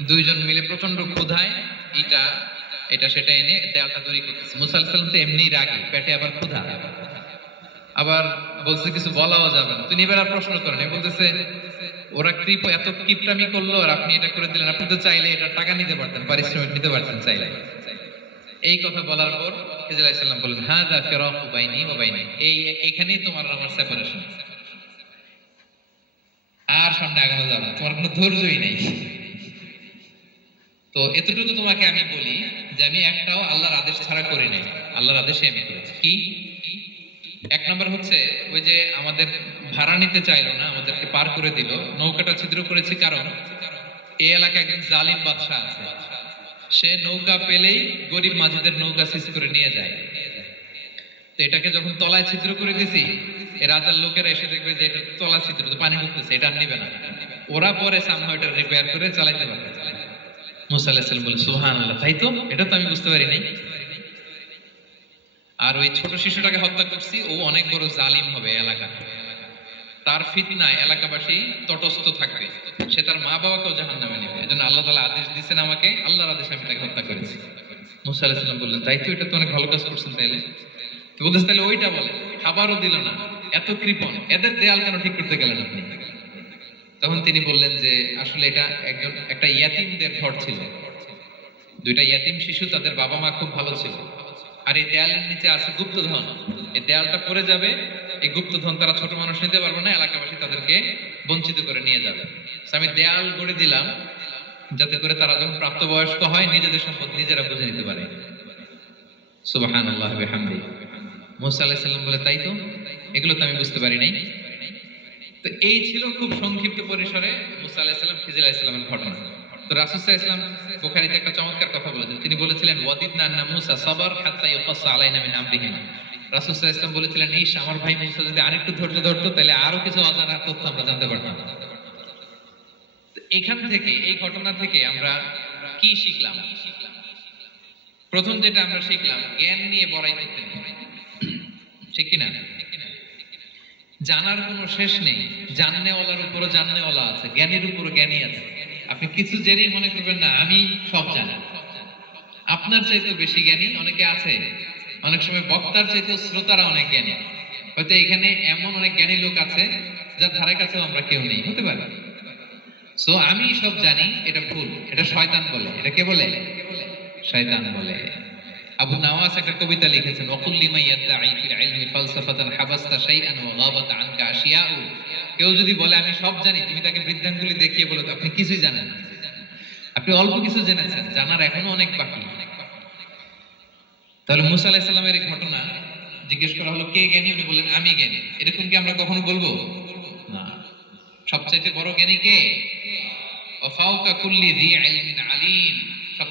দুইজন মিলে প্রচণ্ড ক্ষুধায় এটা এটা, সেটা এনে দেয়ালটা তৈরি করতেছে। মুসা আলাইহিস সালাম তো এমনি রাগী, পেটে আবার ক্ষুধা। আবার বলছে, কিছু বলাও যাবে না। তিনি এবার আর প্রশ্ন করেন বলতেছে, ওরা কৃপ, এত কিপটামি করল আর আপনি এটা করে দিলেন। আপনি তো চাইলে এটা টাকা নিতে পারতেন, পারিশ্রমিক নিতে পারতেন চাইলে। এই কথা বলার পর হিজর আলাইসাল্লাম বললেন হ্যাঁ দা ফেরক বাইনি ও বাইনি। এই, এখানেই তোমার আমার সেপারেশন আর সামনে আগানো যাবে তোমার কোনো ধৈর্যই নেই। তো এতটুকু তোমাকে আমি বলি যে আমি একটাও আল্লাহর আদেশ ছাড়া করি নাই। আল্লাহর আদেশে আমি করেছি। কি? এক নম্বর হচ্ছে ওই যে আমাদের ভাড়া নিতে চাইলো না, আমাদেরকে পার করে দিল। নৌকাটা ছিদ্র করেছি কারণ এই এলাকায় একজন জালিম বাদশাহ আছে। সে নৌকা পেলেই গরিব মাঝিদের নৌকা সিজ করে নিয়ে যায়। তো এটাকে যখন তলায় ছিদ্র করে দিছি এই রাজার লোকেরা এসে দেখবে যে এটা তলা ছিদ্র, তো পানি ঢুকতেছে, এটা আর নিবে না। ওরা পরে সামনে এটা রিপেয়ার করে চালাইতে পারবে। মুসা বলে সুহান আল্লাহ তাই তো? এটা তো আমি বুঝতে পারি নাই। আর ওই ছোট শিশুটাকে হত্যা করছি, ও অনেক বড় জালিম হবে এলাকা। তার ফিতনায় এলাকাবাসী তটস্থ থাকবে। সে তার মা বাবাকেও জাহান নামে নেবে আল্লাহ তালা আদেশ দিচ্ছেন আমাকে, আল্লাহর আদেশে আমি তাকে হত্যা করেছি। মুসা আলাহিসাল্লাম বললেন, তাই তো এটা তো অনেক ভালো কাজ করছেন তাইলে? তো তাহলে ওইটা বলে, খাবারও দিল না, এত কৃপণ, এদের দেয়াল কেন ঠিক করতে গেলেন আপনি? তখন তিনি বললেন যে, আসলে এটা একজন, একটা ইয়াতিমদের ঘর ছিল। দুইটা ইয়াতিম শিশু, তাদের বাবা মা খুব ভালো ছিল। আর এই দেয়ালের নিচে আছে গুপ্তধন। এই দেয়ালটা পড়ে যাবে, এই গুপ্তধন তারা ছোট মানুষ নিতে পারবে না, এলাকাবাসী তাদেরকে বঞ্চিত করে নিয়ে যাবে। আমি দেয়াল গড়ে দিলাম, যাতে করে তারা যখন প্রাপ্তবয়স্ক হয়, নিজেদের সম্পদ নিজেরা বুঝে নিতে পারে। সুবাহান আল্লাহ হামদি মুসা আলাহিসাল্লাম বলে, তাই তো? এগুলো তো আমি বুঝতে পারি নাই। তো এই ছিল খুব সংক্ষিপ্ত পরিসরে মুসা আলাহিসাল্লাম খিজির আলাহিসাল্লামের ঘটনা। তো রাসুসাহ ইসলাম বুখারিতে একটা চমৎকার কথা বলেছেন। তিনি বলেছিলেন, ওয়াদিদনা আন্না মুসা সাবার হাত্তা ইউকাসা আলাইনা মিন আমরিহিম। রাসুসাহ ইসলাম বলেছিলেন, ইস, আমার ভাই মুসা যদি আরেকটু ধৈর্য ধরতো, তাহলে আরও কিছু অজানা তথ্য আমরা জানতে পারতাম। এখান থেকে, এই ঘটনা থেকে আমরা কি শিখলাম? প্রথম যেটা আমরা শিখলাম, জ্ঞান নিয়ে বড়াই করতে। ঠিক কিনা? জানার কোনো শেষ নেই। জাননেওয়ালার উপরও জাননেওয়ালা আছে, জ্ঞানীর উপরও জ্ঞানী আছে। আপনি কিছু জেনেই মনে করবেন না, আমি সব জানি। আপনার চাইতে বেশি জ্ঞানী অনেকে আছে। অনেক সময় বক্তার চাইতে শ্রোতারা অনেক জ্ঞানী। হয়তো এখানে এমন অনেক জ্ঞানী লোক আছে, যার ধারে কাছেও আমরা কেউ নেই, হতে পারে। সো আমি সব জানি, এটা ভুল, এটা শয়তান বলে। এটা কে বলে? শয়তান বলে। আবু নাওয়াস একটা কবিতা লিখেছেন ওকুল লিমা ফিল ইলমি ফালসাফাতান হাবাসতা শাইআন ওয়া গাবাত আনকা আশিয়াউ। কেউ যদি বলে, আমি সব জানি, তুমি তাকে বৃদ্ধাঙ্গুলি দেখিয়ে বলো আপনি কিছুই জানেন আপনি অল্প কিছু জেনেছেন, জানার এখনও অনেক বাকি। তাহলে মুসা আলাইহিস সালামের এই ঘটনা জিজ্ঞেস করা হলো, কে জ্ঞানী? উনি বললেন, আমি জ্ঞানী। এরকম কি আমরা কখনো বলব? না। সবচাইতে বড় জ্ঞানী কে? ওয়াফাউকা কুল্লি ইলমিন আলিম।